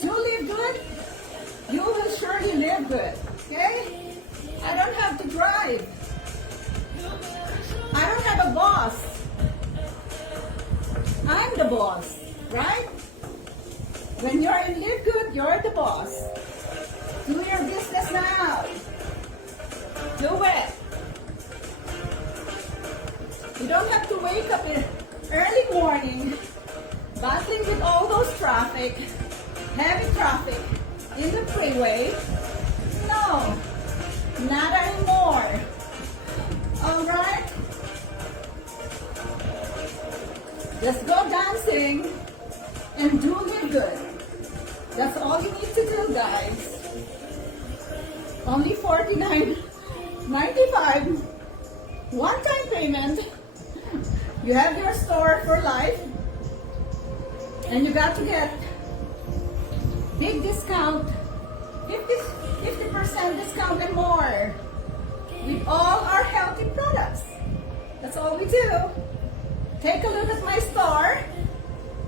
do live good, you will surely live good. Okay? I don't have to drive. I don't have a boss. I'm the boss, right? When you're in Live Good, you're the boss. Do your business now. Do it. You don't have to wake up in early morning, battling with all those traffic, heavy traffic in the freeway. No, not anymore. All right? Just go dancing and do Live Good. That's all you need to do, guys. Only $49.95. One-time payment. You have your store for life. And you got to get big discount. 50% discount and more. With all our healthy products. That's all we do. Take a look at my store.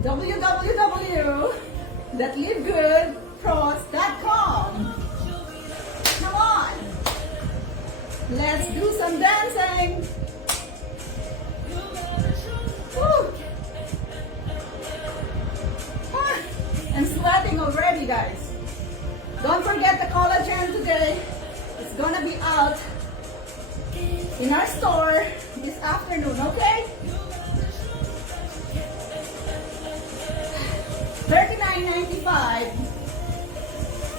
www.livegoodpros.com. Come on. Let's do some dancing. Woo. I'm sweating already, guys. Don't forget the collagen today. It's gonna be out in our store this afternoon, okay? $39.95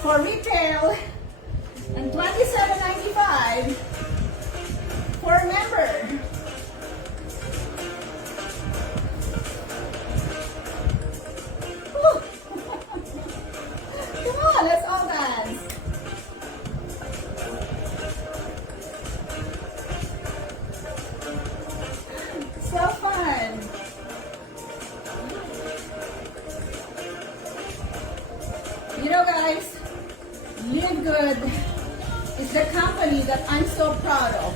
for retail and $27.95 for a member. Come on, let's all dance. So fun. You know, guys, Live Good is the company that I'm so proud of.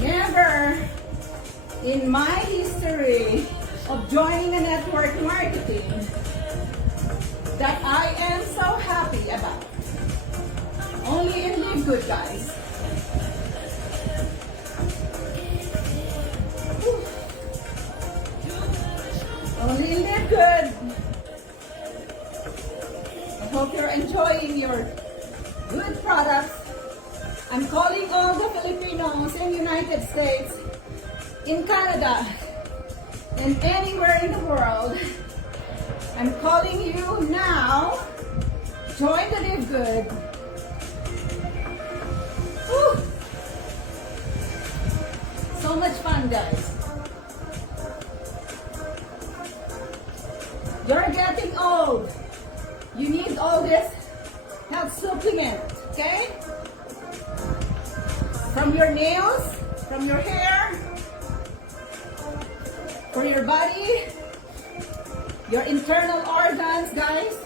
Never in my history of joining a network marketing that I am so happy about. Only in Live Good, guys. Whew. Only in Live Good. I hope you're enjoying your good products. I'm calling all the Filipinos in the United States, in Canada, and anywhere in the world. I'm calling you now. Join the Live Good. Whew. So much fun, guys. You're getting old. You need all this health supplement, okay? From your nails, from your hair, for your body, your internal organs, guys.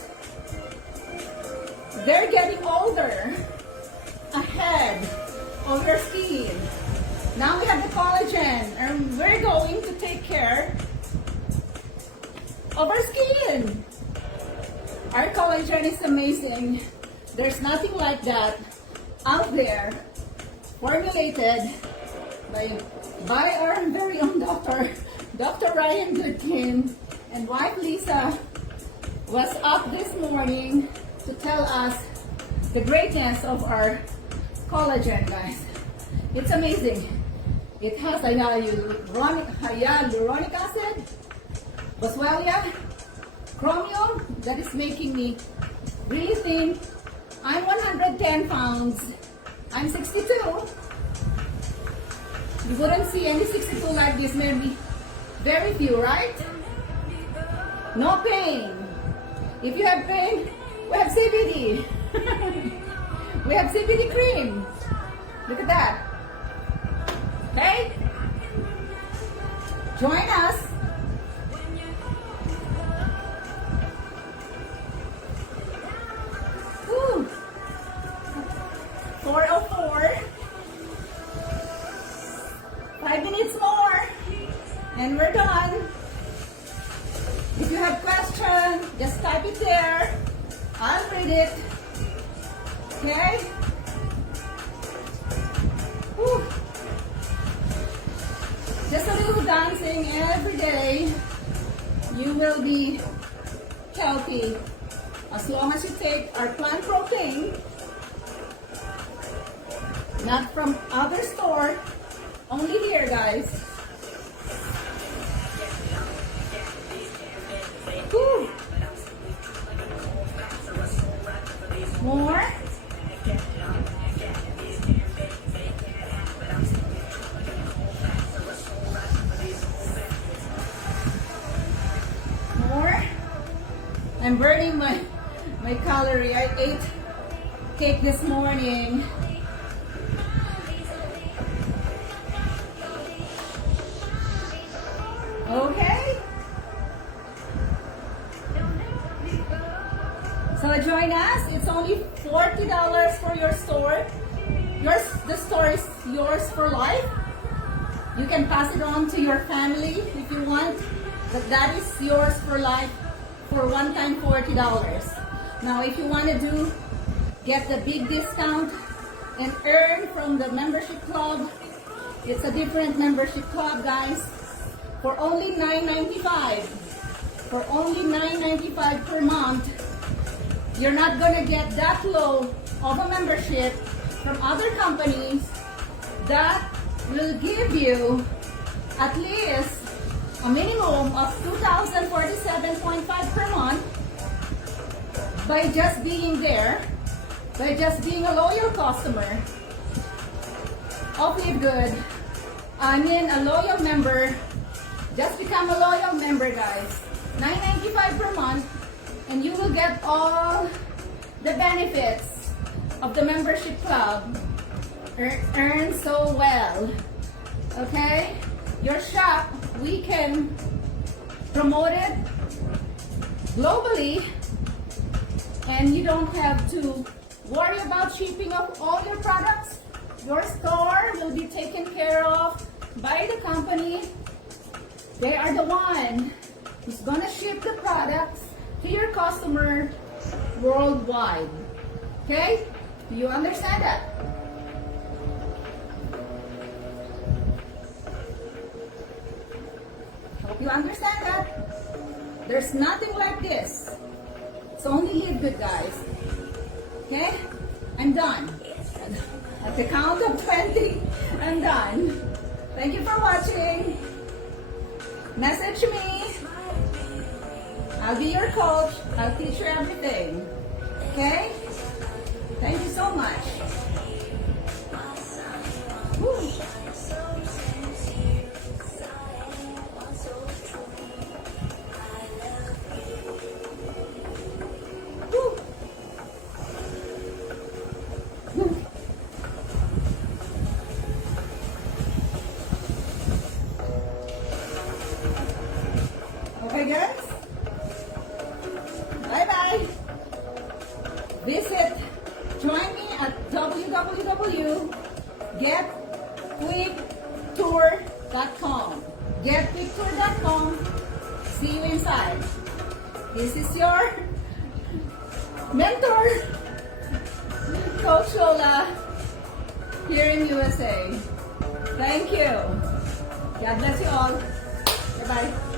They're getting older ahead of your skin. Now we have the collagen, and we're going to take care of our skin. Our collagen is amazing. There's nothing like that out there, formulated by our very own doctor, Dr. Ryan Goodkin, and wife Lisa was up this morning to tell us the greatness of our collagen, guys. It's amazing. It has hyaluronic acid, boswellia, chromium, that is making me really thin. I'm 110 pounds. I'm 62. You wouldn't see any 62 like this, maybe very few, right? No pain. If you have pain, we have CBD. We have CBD cream. Look at that. Okay? Join us. Woo. 4:04. 5 minutes more. And we're done. If you have questions, just type it there. I'll read it. Okay? Whew. Just a little dancing every day. You will be healthy as long as you take our plant protein, not from other store, only here, guys. Whew. More. More. I'm burning my calorie. I ate cake this morning. Okay. So join us. It's only $40 for your store. The store is yours for life. You can pass it on to your family if you want, but that is yours for life for one time $40. Now, if you want to get the big discount and earn from the membership club, it's a different membership club, guys. For only $9.95. For only $9.95 per month. You're not gonna get that low of a membership from other companies that will give you at least a minimum of $2,047.5 per month by just being there, by just being a loyal customer of LiveGood. I mean a loyal member. Just become a loyal member, guys. $9.95 per month, and you will get all the benefits of the membership club. Earn so well. Okay? Your shop, we can promote it globally, and you don't have to worry about shipping of all your products. Your store will be taken care of by the company. They are the one who's gonna ship the products to your customer worldwide. Okay? Do you understand that? Hope you understand that. There's nothing like this. It's only LiveGood, guys. Okay? I'm done. At the count of 20, I'm done. Thank you for watching. Message me. I'll be your coach. I'll teach you everything. Okay? Thank you so much. Woo. Woo. Woo. Okay, guys? Bye-bye. Join me at www.getquicktour.com. Getquicktour.com. See you inside. This is your mentor, Coach Lola, here in USA. Thank you. God bless you all. Bye-bye.